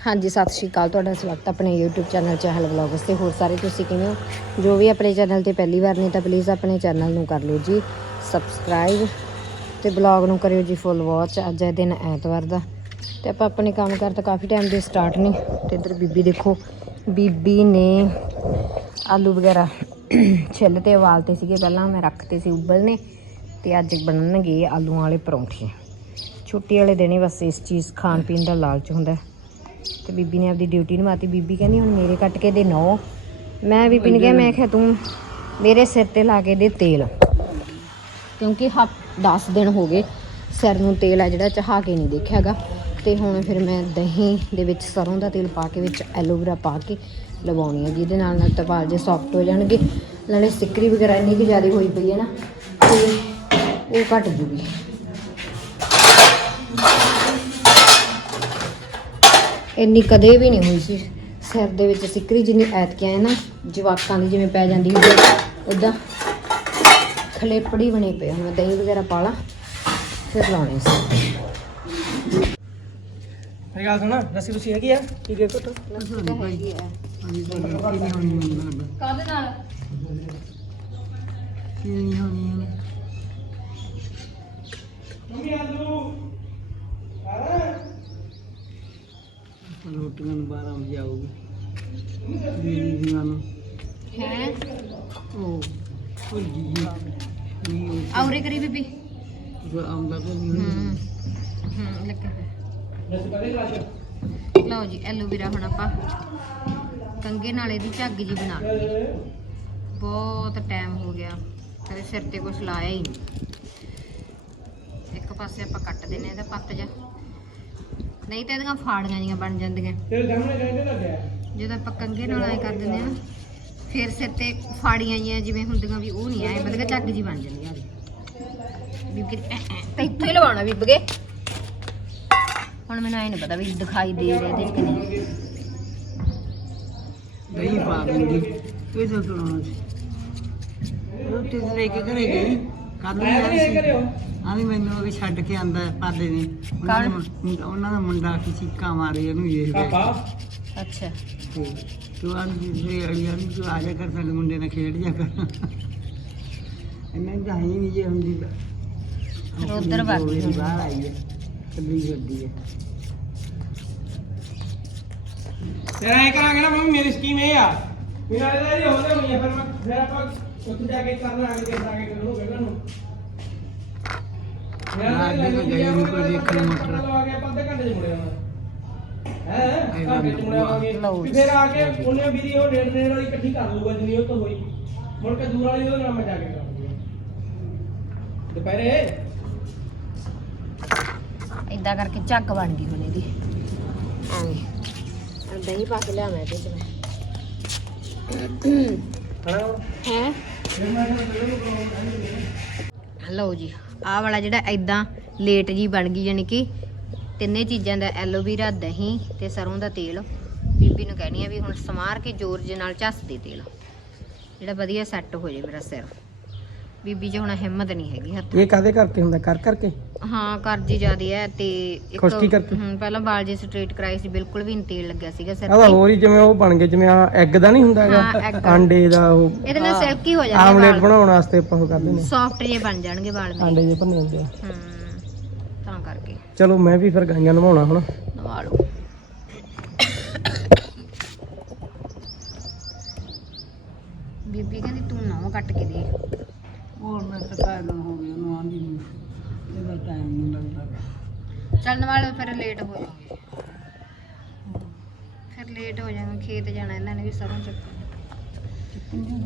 ਹਾਂਜੀ, ਸਤਿ ਸ਼੍ਰੀ ਅਕਾਲ। ਤੁਹਾਡਾ ਸਵਾਗਤ ਆਪਣੇ YouTube ਚੈਨਲ ਚਹਿਲ ਵਲੌਗਸ ਤੇ। ਹੋਰ ਸਾਰੇ ਤੁਸੀਂ ਕਿਵੇਂ ਹੋ? ਜੋ ਵੀ ਆਪਣੇ ਚੈਨਲ ਤੇ ਪਹਿਲੀ ਵਾਰ ਨੇ ਤਾਂ ਪਲੀਜ਼ ਆਪਣੇ ਚੈਨਲ ਨੂੰ ਕਰ ਲਿਓ ਜੀ। ਸਬਸਕ੍ਰਾਈਬ ਤੇ ਬਲੌਗ ਨੂੰ ਕਰਿਓ ਜੀ ਫੁੱਲ ਵਾਚ ਅੱਜ ਹੈ ਦਿਨ ਐਤਵਾਰ ਦਾ। ਤੇ ਆਪਾਂ ਆਪਣੇ ਕੰਮ ਕਰ ਤਾਂ ਕਾਫੀ ਟਾਈਮ ਦੇ ਸਟਾਰਟ ਨੇ। ਤੇ ਇੱਧਰ ਬੀਬੀ ਦੇਖੋ, ਬੀਬੀ ਨੇ ਆਲੂ ਵਗੈਰਾ ਛਿੱਲ ਤੇ ਉਬਾਲਤੇ ਸੀਗੇ। ਪਹਿਲਾਂ ਮੈਂ ਰੱਖਤੇ ਸੀ ਉਬਲਨੇ ਤੇ ਅੱਜ ਬਣਨਗੇ ਆਲੂਆਂ ਵਾਲੇ ਪਰੌਂਠੇ। ਛੁੱਟੀ ਵਾਲੇ ਦਿਨ ਹੀ ਬਸ ਇਸ ਚੀਜ਼ ਖਾਣ ਪੀਣ ਦਾ ਲਾਲਚ ਹੁੰਦਾ। ਹੈ। ਤੇ ਬੀਬੀ ਨੇ ਆਪਦੀ ਡਿਊਟੀ ਨਿਭਾਤੀ। ਬੀਬੀ ਕਹਿੰਦੀ, ਹੁਣ ਮੇਰੇ ਕੱਟ ਕੇ ਦੇ ਨੌ ਮੈਂ ਬੀਬੀ ਨੇ ਕਿਹਾ, ਮੈਂ ਕਿਹਾ, ਤੂੰ ਮੇਰੇ ਸਿਰ ਤੇ ਲਾ ਕੇ ਦੇ ਤੇਲ। ਕਿਉਂਕਿ ਹਫ 10 ਦਿਨ ਹੋ ਗਏ ਸਿਰ ਨੂੰ ਤੇਲ ਆ ਜਿਹੜਾ ਚਹਾ ਕੇ ਨਹੀਂ ਦੇਖਿਆਗਾ। ਤੇ ਹੁਣ ਫਿਰ ਮੈਂ ਦਹੀਂ ਦੇ ਵਿੱਚ ਸਰੋਂ ਦਾ ਤੇਲ ਪਾ ਕੇ ਵਿੱਚ ਐਲੋਵੇਰਾ ਪਾ ਕੇ ਲਵਾਉਣੀ ਹੈ ਜਿਹਦੇ ਨਾਲ ਨਾਲ ਤਪਾਲ ਜੇ ਸੌਫਟ ਹੋ ਜਾਣਗੇ। ਨਾਲੇ ਸਿੱਕਰੀ ਵਗੈਰਾ ਇੰਨੀ ਕਿ ਜ਼ਿਆਦਾ ਹੋਈ ਪਈ ਹੈ ਨਾ, ਤੇ ਉਹ ਘਟ ਜੂਗੀ। ਇੰਨੀ ਕਦੇ ਵੀ ਨਹੀਂ ਹੋਈ ਸੀ। ਸਿਰ ਦੇ ਵਿੱਚ ਸਿੱਕਰੀ ਜਿੰਨੀ ਐਤਕਿਆਂ ਹੈ ਨਾ ਜਵਾਕਾਂ ਦੀ ਜਿਵੇਂ ਪੈ ਜਾਂਦੀ ਹੁੰਦੀ ਉਦਾਂ ਖਲੇਪੜੀ ਬਣੇ ਪਏ ਹੁਣ ਮੈਂ ਦਹੀਂ ਵਗੈਰਾ ਪਾ ਲਾ ਫਿਰ ਲਾਉਣੇ ਸੀ। ਮੇਰੀ ਗੱਲ ਸੁਣ ਲੱਸੀ ਲੁੱਸੀ ਹੈਗੀ ਆ? ਕੀ ਦੇ ਘੁੱਟ? ਕਾਹਦੇ ਨਾਲ? ਮੰਮੀ ਆਲੂ ਰੋਟੀਆਂ ਨੂੰ 12 ਵਜੇ ਆਊਗੀ। ਦੀਦੀ ਦੀਆਂ ਨੂੰ। ਹੈ? ਉਹ ਭੁੱਲ ਗਈ ਜੀ। ਨਹੀਂ ਆਉਰੇ ਕਰੀ ਬੀਬੀ। ਉਹ ਆਉਂਦਾ ਤਾਂ ਨਹੀਂ। ਹੂੰ। ਹੂੰ ਲੱਗਾ ਲੱਸੀ ਕਾਦੇ ਗਲਾਸ ਲਓ ਜੀ ਐਲੋਵੇਰਾ ਹੁਣ ਆਪਾਂ ਕੰਗੇ ਨਾਲੇ ਦੀ ਝੱਗ ਜੀ ਬਣਾ ਲਈ। ਬਹੁਤ ਟਾਈਮ ਹੋ ਗਿਆ। ਕਦੇ ਸਿਰ ਤੇ ਕੁਝ ਲਾਇਆ ਹੀ ਨਹੀਂ। ਇੱਕ ਪਾਸੇ ਆਪਾਂ ਕੱਟ ਦਿੰਨੇ ਇਹਦਾ ਪੱਤ ਜਾ ਨਹੀਂ ਤਾਂ ਇਹਦੀਆਂ ਫਾੜੀਆਂ ਜੀਆਂ ਬਣ ਜਾਂਦੀਆਂ। ਤੇਰੇ ਸਾਹਮਣੇ ਕਹਿੰਦੇ ਲੱਗਿਆ ਜਦੋਂ ਆਪਾਂ ਕੰਗੇ ਨਾਲ ਐ ਕਰ ਦਿੰਦੇ ਆ ਨਾ ਫਿਰ ਸਿਰ ਤੇ ਫਾੜੀਆਂ ਜੀਆਂ ਜਿਵੇਂ ਹੁੰਦੀਆਂ ਵੀ ਉਹ ਨਹੀਂ ਆਏ ਮਤਲਬ ਝੱਗ ਜੀ ਬਣ ਜਾਂਦੀ ਆ ਬੀਬੀ ਤਾਂ ਇੱਥੇ ਲਵਾਉਣਾ ਬੀਬਗੇ ਹੁਣ ਮੈਨੂੰ ਐ ਨਹੀਂ ਪਤਾ ਵੀ ਦਿਖਾਈ ਦੇ ਰਿਹਾ ਚ ਕਿ ਨਹੀਂ। ਦਹੀਂ ਪਾ ਦਿੰਦੀ। ਇਹ ਤਾਂ ਸੁਣਾਉਣਾ ਸੀ? ਰੋਟੀ ਤੇ ਲੈ ਕੇ ਘਰੇ ਗਈ। ਕੱਲ ਨੂੰ ਆਇਆ ਆਈ ਨਹੀਂ ਸੀ? ਕਰਿਓ ਆਂਦੀ ਮੈਨੂੰ ਉਹ ਛੱਡ ਕੇ ਆਂਦਾ ਪਾਦੇ ਨੇ। ਉਹਨਾਂ ਦਾ ਮੁੰ- ਉਹਨਾਂ ਦਾ ਮੁੰਡਾ ਕੀ ਚੀਕਾਂ ਮਾਰੇ ਇਹਨੂੰ ਇਹ ਪਾਪਾ? ਅੱਛਾ। ਤੇ ਤੂੰ ਆਂਦੀ ਜੇ ਅੜੀਆਂ ਨੂੰ ਤੂੰ ਆ ਜਾ ਕਰ ਸਾਡੇ ਮੁੰਡੇ ਨਾਲ ਖੇਡ ਜਾ ਕਰ। ਇਹਨਾਂ ਦੀ ਹਾਈ ਨਹੀਂ ਜੇ ਹੁੰਦੀ ਤਾਂ। ਫਿਰ ਉੱਧਰ ਵਗ ਗਈ ਮੇਰੀ ਬਾਹਰ ਆਈ ਹੈ ਕੱਲੀ ਗੱਡੀ ਹੈ। ਤੇਰਾ ਐ ਕਰਾਂਗੇ ਨਾ ਮੰਮੀ ਮੇਰੀ ਸਕੀਮ ਇਹ ਆ। ਵੀ ਨਾਲੇ ਤਾਂ ਇਹ ਹੁੰਦੇ ਹੋਈ ਆ ਫਿਰ ਮੈਂ ਫਿਰ ਆਪਾਂ ਉੱਥੇ ਜਾ ਕੇ ਕਰਨਾ ਆਗੇ ਦੇਖਾਂਗੇ ਕਿ ਉਹਨੂੰ ਕਹਿੰਦਾ ਨੂੰ। ਨਾ, ਅੱਗੇ ਤਾਂ ਗਏ ਨੀ ਕੋਈ ਦੇਖਣ ਮੋਟਰ। ਆ। ਗਿਆ ਅੱਧੇ ਘੰਟੇ ਚ ਮੁੜਿਆ ਹੈ? ਇਹ ਘੰਟੇ ਚ ਮੁੜਿਆ ਆਵਾਂਗੇ ਲਓ ਵੀ ਫਿਰ ਆ ਕੇ ਉਹਨੇ ਵੀ ਦੀ ਉਹ ਡੇਢ ਡੇਢ ਵਾਲੀ ਇਕੱਠੀ ਕਰ ਲੂਗਾ ਜਿੰਨੀ ਉਹ ਤੋਂ ਹੋਈ। ਮੁੜ ਕੇ ਦੂਰ ਵਾਲੀ ਉਹਦੇ ਨਾਲ ਮੈਂ ਜਾ ਕੇ ਕਰਾਂਗਾ ਦੁਪਹਿਰੇ? ਇਦਾਂ ਕਰਕੇ ਝੱਗ ਬਣ ਗਈ ਹੁਣ ਇਹਦੀ। ਐਵੇਂ ਦਹੀਂ ਪਾ ਕੇ ਲਿਆਵਾਂ ਇਹਦੇ ਚ ਮੈਂ। ਹਾਂ ਹੈ ਲਓ ਜੀ, ਆਹ ਵਾਲਾ ਜਿਹੜਾ ਐਦਾਂ ਲੇਟ ਜੀ ਬਣ ਗਈ ਯਾਨੀ ਕਿ ਤਿੰਨੇ ਚੀਜ਼ਾਂ ਦਾ ਐਲੋਵੀਰਾ ਦਹੀਂ ਤੇ ਸਰੋਂ ਦਾ ਤੇਲ। ਬੀਬੀ ਨੂੰ ਕਹਿਣੀ ਆ ਵੀ ਹੁਣ ਸਮਾਰ ਕੇ ਜ਼ੋਰ ਦੇ ਨਾਲ ਝੱਸ ਦੇ ਤੇਲ। ਜਿਹੜਾ ਵਧੀਆ ਸੈੱਟ ਹੋ ਜੇ ਮੇਰਾ ਸਿਰ। ਬੀਬੀ 'ਚ ਹੁਣ ਹਿੰਮਤ ਨਹੀਂ ਹੈਗੀ ਹੱਥ ਇਹ ਕਾਦੇ ਕਰਕੇ ਹੁੰਦਾ? ਕਰ ਕਰਕੇ? ਹਾਂ ਕਰਜ਼ੀ ਜ਼ਿਆਦੀ ਹੈ ਤੇ ਖੁਸ਼ਕੀ ਕਰਕੇ? ਹਮ, ਪਹਿਲਾਂ ਵਾਲ ਜੇ ਸਟ੍ਰੇਟ ਕਰਾਏ ਸੀ ਬਿਲਕੁਲ ਵੀ ਨਹੀਂ ਤੇਲ ਲੱਗਿਆ ਸੀਗਾ ਸਿਰ ਆਦਾ ਤੇ। ਹੋਰ ਹੀ ਜਿਵੇਂ ਉਹ ਬਣ ਗਏ ਜਿਵੇਂ ਆ ਐਗ ਦਾ ਨਹੀਂ ਹੁੰਦਾ ਹਾਂ, ਹੈਗਾ। ਆਂਡੇ ਦਾ ਉਹ ਇਹਦੇ ਨਾਲ ਸਿਲਕੀ ਹੋ ਜਾਂਦੇ ਆਮਲੇਟ ਵਾਲ। ਬਣਾਉਣ ਵਾਸਤੇ ਆਪਾਂ ਉਹ ਕਰਦੇ ਨੇ। ਸੌਫਟ ਜੇ ਬਣ ਜਾਣਗੇ ਵਾਲ ਮੇਰੇ। ਆਂਡੇ ਜੇ ਭੰਨੇ ਹੁੰਦੇ ਆ। ਹਮ ਤਾਂ ਕਰਕੇ। ਚਲੋ ਮੈਂ ਵੀ ਫਿਰ ਗਾਈਆਂ ਨਵਾਉਣਾ ਹੁਣ। ਨਵਾ ਲਓ। ਬੀਬੀ ਕਹਿੰਦੀ ਤੂੰ ਨਾ ਕੱਟ ਕੇ ਦੇ ਮੈਂ ਤਾਂ ਕਾਇ ਦਿਨ ਹੋ ਗਏ ਉਹਨੂੰ ਆਂਦੀ ਨੂੰ। ਇਹਦਾ ਟਾਈਮ ਨਹੀਂ ਲੱਗਦਾ। ਚੱਲ ਨਵਾ ਲਓ ਫਿਰ ਲੇਟ ਹੋ ਜਾਓਗੇ ਫਿਰ ਲੇਟ ਹੋ ਜਾਵਾਂਗੇ ਖੇਤ ਜਾਣਾ ਇਹਨਾਂ ਨੇ ਵੀ ਸਰੋਂ ਚੱਕਣ।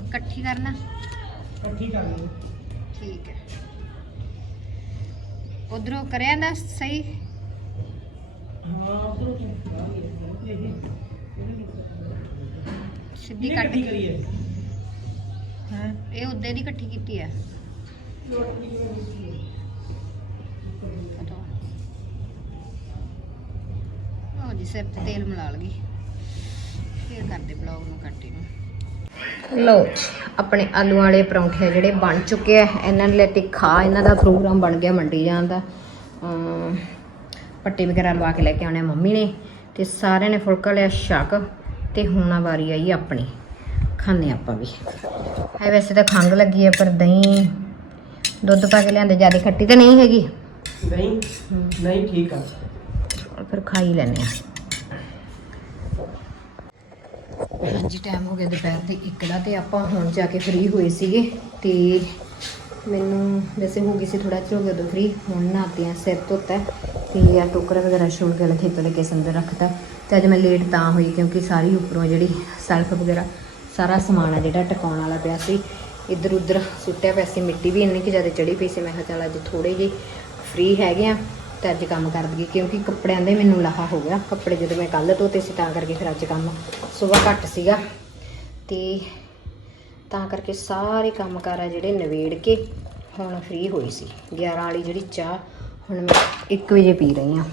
ਇਕੱਠੀ ਕਰਨਾ? ਇਕੱਠੀ ਕਰ ਲਓ। ਠੀਕ ਹੈ। ਉਧਰੋਂ ਕਰਿਆ ਨਾ ਸਹੀ? ਹਾਂ ਉਧਰੋਂ ਸਿੱਧੀ ਕੱਟ ਕੇ ਕਰੀਏ ਹਾਂ? ਇਹ ਉੱਦੇ ਦੀ ਇਕੱਠੀ ਕੀਤੀ ਹੈ? ਲਓ ਜੀ, ਸਿਰ ਤੇ ਤੇਲ ਮਿਲਾ ਲਗੀ। ਫੇਰ ਕਰਦੇ ਬਲੌਗ ਨੂੰ ਕੰਟੀਨਿਊ ਲੋ ਆਪਣੇ ਆਲੂ ਵਾਲੇ ਪਰੌਂਠੇ ਜਿਹੜੇ ਬਣ ਚੁੱਕੇ ਆ, ਇਹਨਾਂ ਨੇ ਲੈਤੀ ਖਾ, ਇਹਨਾਂ ਦਾ ਪ੍ਰੋਗਰਾਮ ਬਣ ਗਿਆ ਮੰਡੀ ਜਾਣ ਦਾ। ਅਮ, ਪੱਟੀ ਵਗੈਰਾ ਲਵਾ ਕੇ ਲੈ ਕੇ ਆਉਣੇ ਮੰਮੀ ਨੇ, ਤੇ ਸਾਰਿਆਂ ਨੇ ਫੁਲਕਾ ਲਿਆ ਸ਼ੱਕ, ਤੇ ਹੁਣ ਵਾਰੀ ਆਈ ਆਪਣੀ। ਖਾਣੇ ਆਪਾਂ ਵੀ। ਹੈ ਵੈਸੇ ਤਾਂ ਖੰਗ ਲੱਗੀ ਹੈ ਪਰ ਦਹੀਂ ਦੁੱਧ ਪਾ ਕੇ ਲਿਆਂਦੇ ਜ਼ਿਆਦਾ ਖੱਟੀ ਤਾਂ ਨਹੀਂ ਹੈਗੀ। ਨਹੀਂ ਨਹੀਂ ਠੀਕ ਆ। ਫਿਰ ਖਾ ਹੀ ਲੈਨੇ ਆ। ਹਾਂਜੀ ਟਾਈਮ ਹੋ ਗਿਆ ਦੁਪਹਿਰ ਦੇ 1 ਦਾ ਤੇ ਆਪਾਂ ਹੁਣ ਜਾ ਕੇ ਫ੍ਰੀ ਹੋਏ ਸੀਗੇ ਤੇ ਮੈਨੂੰ ਵੈਸੇ ਹੋ ਗਈ ਸੀ ਥੋੜਾ ਚਿਰ ਹੋ ਗਿਆ ਉਦੋਂ ਫ੍ਰੀ ਹੁਣ ਨਹਾਤੇ ਆ ਸਿਰ ਧੋਤਾ ਤੇ ਆ ਟੋਕਰਾ ਵਗੈਰਾ ਛੋੜ ਕੇ ਲਥੇ ਪਲੇ ਕੇ ਅੰਦਰ ਰੱਖਤਾ ਤੇ ਅੱਜ ਮੈਂ ਲੇਟ ਤਾਂ ਹੋਈ ਕਿਉਂਕਿ ਸਾਰੀ ਉੱਪਰੋਂ ਜਿਹੜੀ ਸੈਲਫ ਵਗੈਰਾ ਸਾਰਾ ਸਮਾਨ ਆ ਜਿਹੜਾ ਟਿਕਾਉਣ ਵਾਲਾ ਪਿਆ ਸੀ। ਇੱਧਰ ਉੱਧਰ ਸੁੱਟਿਆ ਪਿਆ ਸੀ, ਮਿੱਟੀ ਵੀ ਇੰਨੀ ਕਿ ਜ਼ਿਆਦਾ ਚੜੀ ਪਈ ਸੀ। ਮੈਂ ਕਿਹਾ ਚੱਲ ਅੱਜ ਥੋੜੇ ਜਿਹੇ ਫ੍ਰੀ ਹੈਗੇ ਆ, ਤੇ ਅੱਜ ਕੰਮ ਕਰ ਦਈਏ, ਕਿਉਂਕਿ ਕੱਪੜਿਆਂ ਦੇ ਮੈਨੂੰ ਲਾਹਾ ਹੋ ਗਿਆ। ਕੱਪੜੇ ਜਦੋਂ ਮੈਂ ਕੱਲ ਧੋਤੇ ਸੀ, ਤਾਂ ਕਰਕੇ ਫਿਰ ਅੱਜ ਕੰਮ ਸਵੇਰ ਘੱਟ ਸੀਗਾ। ਤੇ ਤਾਂ ਕਰਕੇ ਸਾਰੇ ਕੰਮ ਕਾਰ ਆ ਜਿਹੜੇ ਨਵੇੜ ਕੇ ਹੁਣ ਫ੍ਰੀ ਹੋਈ ਸੀ। 11 ਵਾਲੀ ਜਿਹੜੀ ਚਾਹ, ਹੁਣ ਮੈਂ 1 ਵਜੇ ਪੀ ਰਹੀ ਹਾਂ।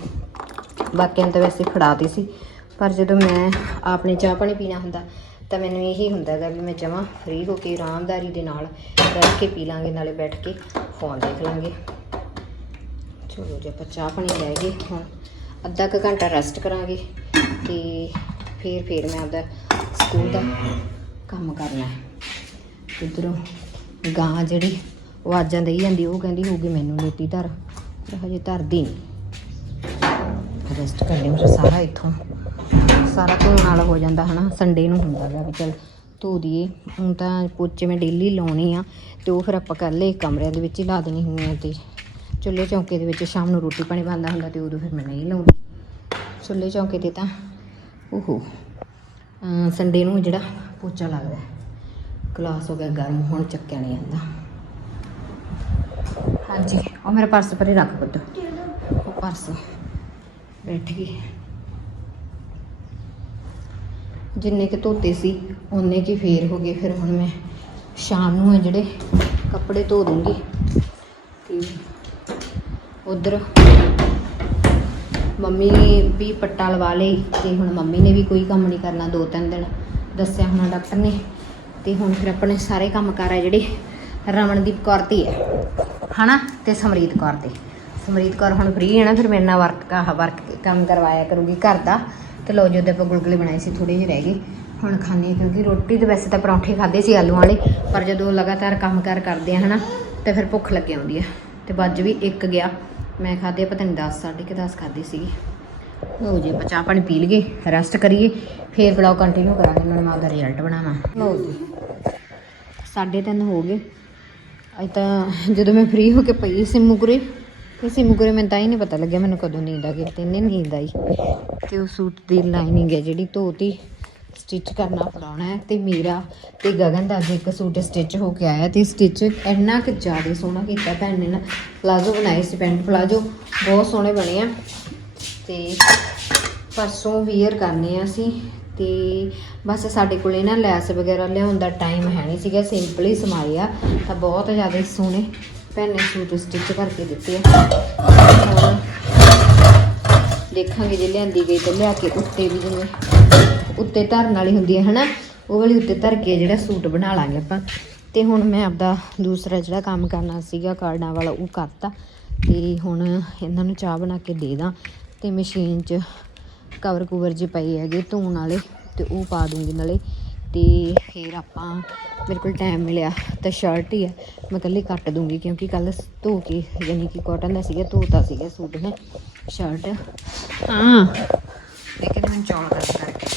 ਬਾਕੀਆਂ ਤਾਂ ਵੈਸੇ ਫੜਾਤੀ ਸੀ, ਪਰ ਜਦੋਂ ਮੈਂ ਆਪਣੇ ਚਾਹ ਪਾਣੀ ਪੀਣਾ ਹੁੰਦਾ ਤਾਂ ਮੈਨੂੰ ਇਹੀ ਹੁੰਦਾ ਹੈਗਾ ਵੀ ਮੈਂ ਜਮਾਂ ਫ੍ਰੀ ਹੋ ਕੇ ਆਰਾਮਦਾਰੀ ਦੇ ਨਾਲ ਬੈਠ ਕੇ ਪੀ ਲਾਂਗੇ, ਨਾਲੇ ਬੈਠ ਕੇ ਫੋਨ ਦੇਖ ਲਾਂਗੇ। ਚਲੋ ਜੇ, ਆਪਾਂ ਚਾਹ ਪਾਣੀ ਲੈ ਗਏ ਹੁਣ। ਅੱਧਾ ਕੁ ਘੰਟਾ ਰੈਸਟ ਕਰਾਂਗੇ ਤੇ ਫਿਰ ਫਿਰ ਮੈਂ ਆਪਦਾ ਸਕੂਲ ਦਾ ਕੰਮ ਕਰਨਾ ਹੈ। ਉਧਰੋਂ ਗਾਂ ਜਿਹੜੀ ਆਵਾਜ਼ਾਂ ਦੇਈ ਜਾਂਦੀ, ਉਹ ਕਹਿੰਦੀ ਹੋਊਗੀ ਮੈਨੂੰ ਲੇਟੀ ਧਰ। ਪਰ ਹਜੇ ਧਰਦੀ ਨਹੀਂ ਰੈਸਟ ਕਰ ਲਈ ਮੇਰਾ ਸਾਰਾ ਇੱਥੋਂ ਸਾਰਾ ਧੋਣ ਵਾਲਾ ਹੋ ਜਾਂਦਾ ਹਨਾ ਸੰਡੇ ਨੂੰ ਹੁੰਦਾ ਗਾ ਵੀ ਚਲ ਧੋ ਦਈਏ। ਹੁਣ ਤਾਂ ਪੋਚੇ ਮੈਂ ਡੇਲੀ ਲਾਉਣੇ ਆ ਤੇ ਉਹ ਫਿਰ ਆਪਾਂ ਕੱਲੇ ਕਮਰਿਆਂ ਦੇ ਵਿੱਚ ਹੀ ਲਾ ਦੇਣੀ ਹੁੰਦੀ ਆ ਤੇ ਚੁੱਲ੍ਹੇ ਚੌਂਕੇ ਦੇ ਵਿੱਚ ਸ਼ਾਮ ਨੂੰ ਰੋਟੀ ਪਾਣੀ ਬਣਦਾ ਹੁੰਦਾ ਤੇ ਉਦੋਂ ਫਿਰ ਮੈਂ ਨਹੀਂ ਲਾਉਂਦੀ। ਚੁੱਲ੍ਹੇ ਚੌਂਕੇ ਤੇ ਤਾਂ ਓਹੋ ਸੰਡੇ ਨੂੰ ਜਿਹੜਾ ਪੋਚਾ ਲੱਗਦਾ, ਗਲਾਸ ਹੋ ਗਿਆ ਗਰਮ ਹੁਣ ਚੱਕਿਆ ਨਹੀਂ ਜਾਂਦਾ। ਹਾਂਜੀ, ਉਹ ਮੇਰਾ ਪਰਸ ਪਰੇ ਰੱਖ ਪੁੱਤ। ਉਹ ਪਰਸ ਬੈਠ ਗਈ। ਜਿੰਨੇ ਕਿ ਧੋਤੇ ਸੀ ਉਹਨੇ ਕੀ ਫੇਰ ਹੋ ਗਏ। ਫਿਰ ਹੁਣ ਮੈਂ ਸ਼ਾਮ ਨੂੰ ਹੈ ਜਿਹੜੇ ਕੱਪੜੇ ਧੋ ਦੂੰਗੀ ਤੇ ਉਧਰ ਮੰਮੀ ਵੀ ਪੱਟਾ ਲਵਾ ਲਈ ਤੇ ਹੁਣ ਮੰਮੀ ਨੇ ਵੀ ਕੋਈ ਕੰਮ ਨਹੀਂ ਕਰਨਾ ਦੋ ਤਿੰਨ ਦਿਨ, ਦੱਸਿਆ ਹੋਣਾ ਡਾਕਟਰ ਨੇ। ਤੇ ਹੁਣ ਫਿਰ ਆਪਣੇ ਸਾਰੇ ਕੰਮ ਕਾਰ ਆ ਜਿਹੜੇ, ਰਮਨਦੀਪ ਕੌਰ ਤੇ ਹੈ, ਹਨਾ? ਤੇ ਸਮਰੀਤ ਕੌਰ ਤੇ। ਸਮਰੀਤ ਕੌਰ ਹੁਣ ਫ੍ਰੀ ਹੈ ਨਾ, ਫਿਰ ਮੇਰੇ ਨਾਲ ਵਰਕ ਵਰਕ ਕੰਮ ਕਰਵਾਇਆ ਕਰੂਗੀ ਘਰ ਦਾ। ਤੇ ਲੋ ਜਦੋਂ ਆਪਾਂ ਗੁਲਗੁਲੇ ਬਣਾਏ ਸੀ ਥੋੜੇ ਜਿਹੇ ਰਹਿ ਗਏ। ਹੁਣ ਖਾਣੇ ਆ ਕਿਉਂਕਿ ਰੋਟੀ ਤਾਂ ਵੈਸੇ ਤਾਂ ਪਰੌਂਠੇ ਖਾਦੇ ਸੀ ਆਲੂ ਵਾਲੇ, ਪਰ ਜਦੋਂ ਲਗਾਤਾਰ ਕੰਮ ਕਾਰ ਕਰਦੇ ਆ, ਹਨਾ, ਤੇ ਫਿਰ ਭੁੱਖ ਲੱਗ ਆਉਂਦੀ ਆ। ਤੇ ਵੱਜ ਵੀ ਇੱਕ ਗਿਆ। ਮੈਂ ਖਾਦੇ ਪਤਾ ਨਹੀਂ 10 ਸਾਢੇ ਕਿ 10 ਖਾਦੇ ਸੀਗੀ। ਲਓ ਜੀ, ਆਪਾਂ ਚਾਹ ਪਾਣੀ ਪੀ ਲਈਏ ਰੈਸਟ ਕਰੀਏ, ਫੇਰ ਵਲੌਗ ਕੰਟੀਨਿਊ ਕਰਾਂਗੇ ਨਾਲ ਮੈਂ ਉਹਦਾ ਰਿਜ਼ਲਟ ਬਣਾਵਾਂ। ਲਓ ਜੀ, ਸਾਢੇ ਤਿੰਨ ਹੋ ਗਏ। ਅੱਜ ਤਾਂ ਜਦੋਂ ਮੈਂ ਫ੍ਰੀ ਹੋ ਕੇ ਪਈ ਸੀ ਮੁਗਰੇ ਤੇ ਸਿਮੁਗਰੇ ਮੈਨੂੰ ਤਾਂ ਹੀ ਨਹੀਂ ਪਤਾ ਲੱਗਿਆ, ਮੈਨੂੰ ਕਦੋਂ ਨੀਂਦ ਆ ਗਈ, ਤੇ ਨੀਂਦ ਆਈ। ਤੇ ਉਹ ਸੂਟ ਦੀ ਲਾਈਨਿੰਗ ਹੈ ਜਿਹੜੀ ਧੋਤੀ ਸਟਿਚ ਕਰਨਾ ਫੜਾਉਣਾ ਹੈ, ਤੇ ਮੇਰਾ ਤੇ ਗਗਨ ਦਾ ਅੱਜ ਇੱਕ ਸੂਟ ਸਟਿਚ ਹੋ ਕੇ ਆਇਆ, ਤੇ ਸਟਿਚ ਇੰਨਾ ਕਿ ਜ਼ਿਆਦਾ ਸੋਹਣਾ ਕੀਤਾ ਭੈਣ ਨੇ ਨਾ। ਪਲਾਜ਼ੋ ਬਣਾਏ ਸੀ, ਪੈਂਟ ਪਲਾਜ਼ੋ, ਬਹੁਤ ਸੋਹਣੇ ਬਣੇ ਆ। ਤੇ ਪਰਸੋਂ ਵੀਅਰ ਕਰਨੇ ਆ ਅਸੀਂ, ਤੇ ਬਸ ਸਾਡੇ ਕੋਲੇ ਨਾ ਲੈਸ ਵਗੈਰਾ ਲਿਆਉਣ ਦਾ ਟਾਈਮ ਹੈ ਨਹੀਂ ਸੀਗਾ ਸਿੰਪਲ ਹੀ ਸਮਾਏ ਤਾਂ ਬਹੁਤ ਜ਼ਿਆਦਾ ਸੋਹਣੇ। ਭੈਣ ਨੇ ਸੂਟ ਸਟਿਚ ਕਰਕੇ ਦਿੱਤੇ ਆ। ਦੇਖਾਂਗੇ ਜੇ ਲਿਆਂਦੀ ਗਈ ਤਾਂ ਲਿਆ ਕੇ ਉੱਤੇ ਵੀ ਜਿਵੇਂ ਉੱਤੇ ਧਰਨ ਵਾਲੀ ਹੁੰਦੀ ਹੈ ਹਨਾ? ਉਹ ਵਾਲੀ ਉੱਤੇ ਧਰ ਕੇ ਜਿਹੜਾ ਸੂਟ ਬਣਾ ਲਾਂਗੇ ਆਪਾਂ। ਤੇ ਹੁਣ ਮੈਂ ਆਪਦਾ ਦੂਸਰਾ ਜਿਹੜਾ ਕੰਮ ਕਰਨਾ ਸੀਗਾ, ਕਾਰਡਾਂ ਵਾਲਾ, ਉਹ ਕਰਤਾ। ਤੇ ਹੁਣ ਇਹਨਾਂ ਨੂੰ ਚਾਹ ਬਣਾ ਕੇ ਦੇ ਦਾਂ। ਤੇ ਮਸ਼ੀਨ 'ਚ ਕਵਰ ਕੂਵਰ ਜੇ ਪਈ ਹੈਗੇ ਧੋਣ ਵਾਲੇ, ਤੇ ਉਹ ਪਾ ਦੂੰਗੀ ਨਾਲੇ। ਤੇ ਫਿਰ ਆਪਾਂ ਮੇਰੇ ਕੋਲ ਟਾਈਮ ਮਿਲਿਆ ਤਾਂ ਸ਼ਰਟ ਹੀ ਹੈ ਮੈਂ ਕੱਲੀ ਕੱਟ ਦੂੰਗੀ ਕਿਉਂਕਿ ਕੱਲ ਧੋ ਕੇ ਯਾਨੀ ਕਿ ਕਾਟਨ ਦਾ ਸੀਗਾ, ਧੋਤਾ ਸੀਗਾ ਸੂਟ ਮੈਂ ਸ਼ਰਟ ਹਾਂ ਲੇਕਿਨ ਮੈਂ ਚੌਲ ਕਰ ਕਰਕੇ।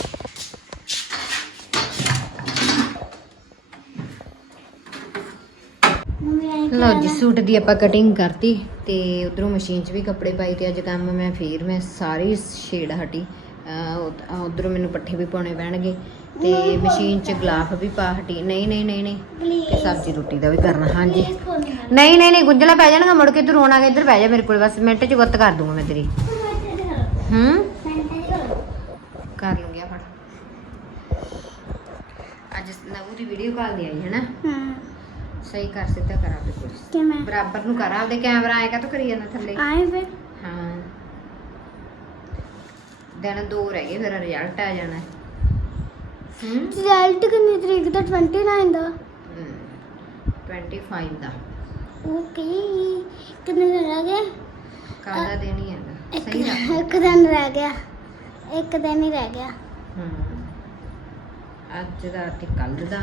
ਲਓ ਜੀ, ਸੂਟ ਦੀ ਆਪਾਂ ਕਟਿੰਗ ਕਰਤੀ ਤੇ ਉਧਰੋਂ ਮਸ਼ੀਨ 'ਚ ਵੀ ਕੱਪੜੇ ਪਾਈ ਤੇ ਅੱਜ ਕੰਮ ਮੈਂ ਫੇਰ ਮੈਂ ਸਾਰੀ ਸ਼ੇਡ ਹਟੀ। ਉਧਰੋਂ ਮੈਨੂੰ ਪੱਠੇ ਵੀ ਪਾਉਣੇ ਪੈਣਗੇ। ਤੇ ਮਸ਼ੀਨ 'ਚ ਗਲਾਫ ਵੀ ਪਾ ਹਟੀ। ਨਹੀਂ ਨਹੀਂ ਨਹੀਂ ਨਹੀਂ ਤੇ ਸਬਜ਼ੀ ਰੋਟੀ ਦਾ ਵੀ ਕਰਨਾ ਹਾਂਜੀ। ਨਹੀਂ ਨਹੀਂ ਨਹੀਂ ਗੁੰਝਲਾ ਪੈ ਜਾਣਗਾ ਮੁੜ ਕੇ ਤੂੰ ਰੋਣਾ ਕਿ ਇੱਧਰ ਪੈ ਜਾ ਮੇਰੇ ਕੋਲ ਬਸ ਮਿੰਟ 'ਚ ਗੁੱਤ ਕਰ ਦੂੰਗਾ ਮੈਂ ਤੇਰੀ। ਹੂੰ? ਕਰ ਲੂੰਗੀ ਆ ਫੜ। ਅੱਜ ਨਵੂ ਦੀ ਵੀਡੀਓ ਕਾਲ ਦੀ ਆਈ ਹੈ ਨਾ ਹਾਂ। ਸਹੀ ਕਰ ਸਿੱਧਾ ਕਰਾ ਦੇ ਕੁਰਸੀ ਕਿਵੇਂ? ਬਰਾਬਰ ਨੂੰ ਕਰਾ ਆਪਦੇ ਕੈਮਰਾ ਆਏਗਾ ਤਾਂ ਕਰੀ ਜਾਂਦਾ ਥੱਲੇ। ਆਏ ਫਿਰ ਹਾਂ। ਦਿਨ ਦੋ ਰਹਿ ਗਏ ਫਿਰ ਰਿਜ਼ਲਟ ਆ ਜਾਣਾ। ਰਿਜ਼ਲਟ ਕਿੰਨੀ ਤਰੀਕ ਦਾ? 29 ਦਾ। ਹਮ, 25 ਦਾ। ਓਕੇ ਕਿੰਨੇ ਦਿਨ ਰਹਿ ਗਏ? ਕਾਹਦਾ ਦਿਨ ਹੀ ਇੱਕ ਸਹੀ ਰੱਖ ਇੱਕ ਦਿਨ ਰਹਿ ਗਿਆ। ਇੱਕ ਦਿਨ ਹੀ ਰਹਿ ਗਿਆ। ਹਾਂ। ਅੱਜ ਦਾ ਤੇ ਕੱਲ ਦਾ।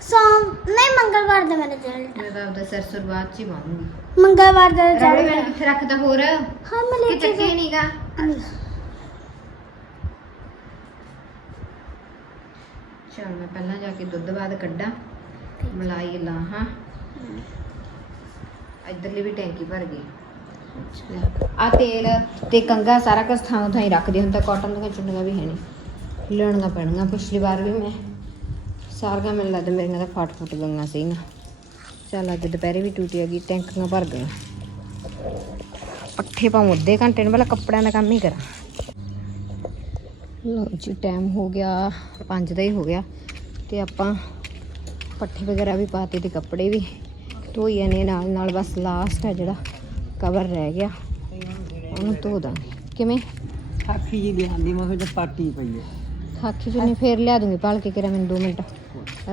ਸੋਮ ਨਹੀਂ ਮੰਗਲਵਾਰ ਦਾ ਮੇਰਾ ਰਿਜ਼ਲਟ ਮੈਂ ਤਾਂ ਆਪਦਾ ਸਿਰ ਸੁਰ ਬਾਅਦ ਚ ਹੀ ਪਾਉਂਗੀ। ਮੰਗਲਵਾਰ ਦਾ ਰਿਜ਼ਲਟ ਰੱਖਦਾ ਹੋਰ। ਹਾਂ ਮੈਂ ਲੈ ਕਿ ਕੇ ਚੱਕੇ ਨਹੀਂਗਾ ਚਲ ਮੈਂ ਪਹਿਲਾਂ ਜਾ ਕੇ ਦੁੱਧ ਬਾਅਦ ਕੱਢਾਂ ਮਲਾਈ ਲਾਹਾਂ। ਇੱਧਰਲੀ ਵੀ ਟੈਂਕੀ ਭਰ ਗਈ। ਆ ਤੇਲ ਤੇ ਕੰਗਾ ਸਾਰਾ ਕੁਝ ਥਾਂ ਥਾਂ ਹੀ ਰੱਖਦੇ ਤਾਂ ਕਾਟਨ ਦੀਆਂ ਚੁੰਨੀਆਂ ਵੀ ਹੈ ਨਹੀਂ ਲੈਣੀਆਂ ਪੈਣੀਆਂ ਪਿਛਲੀ ਵਾਰ ਵੀ ਮੈਂ ਸਾਰੀਆਂ ਮੈਨੂੰ ਲੱਗਦਾ ਮੇਰੀਆਂ ਤਾਂ ਫਟ ਫੁੱਟ ਗਈਆਂ ਸੀ ਨਾ ਚੱਲ ਅੱਜ ਦੁਪਹਿਰੇ ਵੀ ਟੂਟੀ ਆ ਗਈ ਟੈਂਕੀਆਂ ਭਰ ਗਈਆਂ। ਪੱਠੇ ਪਾਉਂ ਅੱਧੇ ਘੰਟੇ ਨੂੰ ਪਹਿਲਾਂ ਕੱਪੜਿਆਂ ਦਾ ਕੰਮ ਹੀ ਕਰਾਂ। ਜੀ ਟਾਈਮ ਹੋ ਗਿਆ 5 ਦਾ ਹੀ ਹੋ ਗਿਆ ਤੇ ਆਪਾਂ ਪੱਠੇ ਵਗੈਰਾ ਵੀ ਪਾਤੇ ਤੇ ਕੱਪੜੇ ਵੀ ਧੋਈਏ ਨੇ ਨਾਲ ਨਾਲ ਬਸ ਲਾਸਟ ਹੈ ਜਿਹੜਾ ਕਵਰ ਰਹਿ ਗਿਆ। ਉਹਨੂੰ ਧੋ ਦਾਂਗੇ। ਕਿਵੇਂ? ਸਾਖੀ ਜੀ ਲਿਆਂਦੀ ਮੈਂ ਕਿਹਾ ਪਾਟੀ ਪਈ ਹੈ। ਖਾਕੀ ਚੁੰਨੀ ਫੇਰ ਲਿਆ ਦੂੰਗੀ ਪਾਲ ਕੇ ਕਿਰਾ ਮੈਨੂੰ 2 ਮਿੰਟ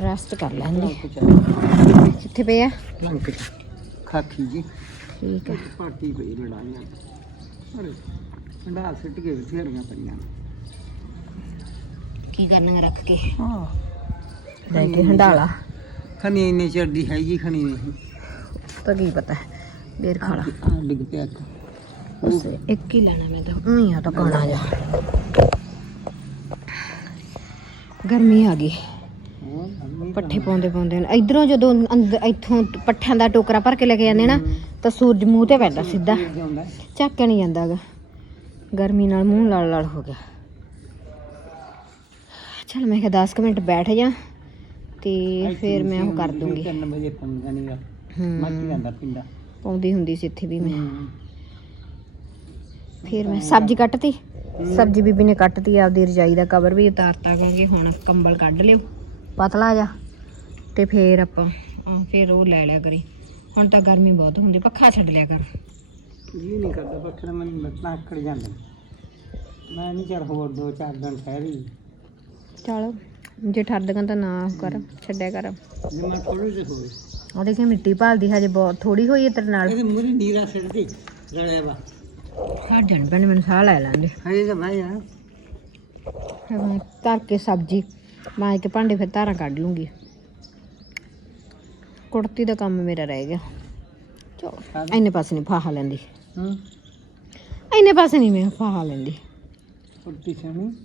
ਰੈਸਟ ਕਰ ਲੈਂਦੇ। ਕਿੱਥੇ ਪਏ ਆ? ਲੰਕ ਖਾਖੀ ਜੀ ਠੀਕ ਹੈ ਪਾਟੀ ਪਈ ਲੜਾਈਆਂ। ਅਰੇ ਠੰਡਾ ਸਿੱਟ ਕੇ ਬਥੇਰੀਆਂ ਪਈਆਂ ਕੀ ਕਰਨਾ ਰੱਖ ਕੇ? ਹਾਂ। ਲੈ ਕੇ ਹੰਡਾਲਾ। ਖਣੀ ਇੰਨੇ ਚਿਰ ਦੀ ਹੈਗੀ ਖਣੀ ਨਹੀਂ। ਤਾਂ ਕੀ ਪਤਾ ਬੇਰ ਖਾਲਾ ਆ ਡਿੱਗ ਪਿਆ ਇੱਕ। ਉਸੇ ਇੱਕ ਹੀ ਲੈਣਾ ਮੈਂ ਤਾਂ। ਉਹੀ ਆ ਤਾਂ ਕਾਣਾ ਜਾ। ਗਰਮੀ ਆ ਗਈ। ਪੱਠੇ ਪਾਉਂਦੇ ਪਾਉਂਦੇ ਨੇ ਇਧਰੋਂ ਜਦੋਂ ਅੰਦਰ ਇੱਥੋਂ ਪੱਠਿਆਂ ਦਾ ਟੋਕਰਾ ਭਰ ਕੇ ਲੈ ਕੇ ਜਾਂਦੇ ਨਾ ਤਾਂ ਸੂਰਜ ਮੂੰਹ ਤੇ ਪੈਂਦਾ ਸਿੱਧਾ। ਝੱਕਿਆ ਨਹੀਂ ਜਾਂਦਾਗਾ। ਗਰਮੀ ਨਾਲ ਮੂੰਹ ਲੜ ਲੜ ਹੋ ਗਿਆ। ਚਲ ਮੈਂ ਕਿਹਾ 10 ਕੁ ਮਿੰਟ ਬੈਠ ਜਾ ਤੇ ਫਿਰ ਮੈਂ ਉਹ ਕਰ ਦੂੰਗੀ। 3 ਵਜੇ ਪੰਗਾ ਨਹੀਂ ਮੱਚ ਜਾਂਦਾ ਪਿੰਡਾ। ਪਾਉਂਦੀ ਹੁੰਦੀ ਸੀ ਇੱਥੇ ਵੀ ਮੈਂ। ਫਿਰ ਮੈਂ ਸਬਜ਼ੀ ਕੱਟਤੀ। ਸਬਜ਼ੀ ਬੀਬੀ ਨੇ ਕੱਟਤੀ ਆਪਦੀ ਰਜਾਈ ਦਾ ਕਵਰ ਵੀ ਉਤਾਰਤਾ ਕਹਾਂਗੇ ਹੁਣ ਕੰਬਲ ਕੱਢ ਲਿਓ। ਪਤਲਾ ਜਾ। ਤੇ ਫਿਰ ਆਪਾਂ ਫਿਰ ਉਹ ਲੈ ਲਿਆ ਕਰੀ। ਹੁਣ ਤਾਂ ਗਰਮੀ ਬਹੁਤ ਹੁੰਦੀ ਪੱਖਾ ਛੱਡ ਲਿਆ ਕਰ। ਜੀ ਨਹੀਂ ਕਰਦਾ ਪੱਖਾ ਮੈਨੂੰ ਲੱਤਾਂ ਆਕੜ ਜਾਂਦੀਆਂ। ਮੈਂ ਨਹੀਂ ਚੱਲ ਹੋਰ ਦੋ ਚਾਰ ਦਿਨ ਠਹਿਰੀ। ਚਲ ਜੇ ਠਰਦਕਾਂ ਤਾਂ ਨਾ ਕਰ ਛੱਡਿਆ ਕਰ। ਜੇ ਮੈਂ ਥੋੜੇ ਜਿਹੇ ਹੋਵੇ। ਉਹ ਦੇਖੇ ਮਿੱਟੀ ਭਾਲਦੀ ਹਜੇ ਬਹੁਤ ਥੋੜੀ ਹੋਈ ਹੈ ਤੇਰੇ ਨਾਲ। ਇਹਦੇ ਮੂਰੇ ਨੀਰਾ ਸਿੱਟਦੀ ਰਲਿਆ ਵਾ। ਹਟ ਜਾਣ ਪੈਣ ਮੈਨੂੰ ਸਾਹ ਲੈ ਲੈਂਦੇ ਹੈ ਤਾਂ ਫਿਰ ਮੈਂ ਧਰ ਕੇ ਸਬਜ਼ੀ ਮਾਂ ਕੇ ਭਾਂਡੇ ਫਿਰ ਧਾਰਾਂ ਕੱਢ ਲੂੰਗੀ। ਕੁੜਤੀ ਦਾ ਕੰਮ ਮੇਰਾ ਰਹਿ ਗਿਆ। ਚਲੋ ਇੰਨੇ ਪਾਸੇ ਨਹੀਂ ਫਾਹਾ ਲੈਂਦੀ। ਹੂੰ। ਇੰਨੇ ਪਾਸੇ ਨਹੀਂ ਮੈਂ ਫਾਹਾ ਲੈਂਦੀ। ਕੁੱਤੀ ਸਣੀ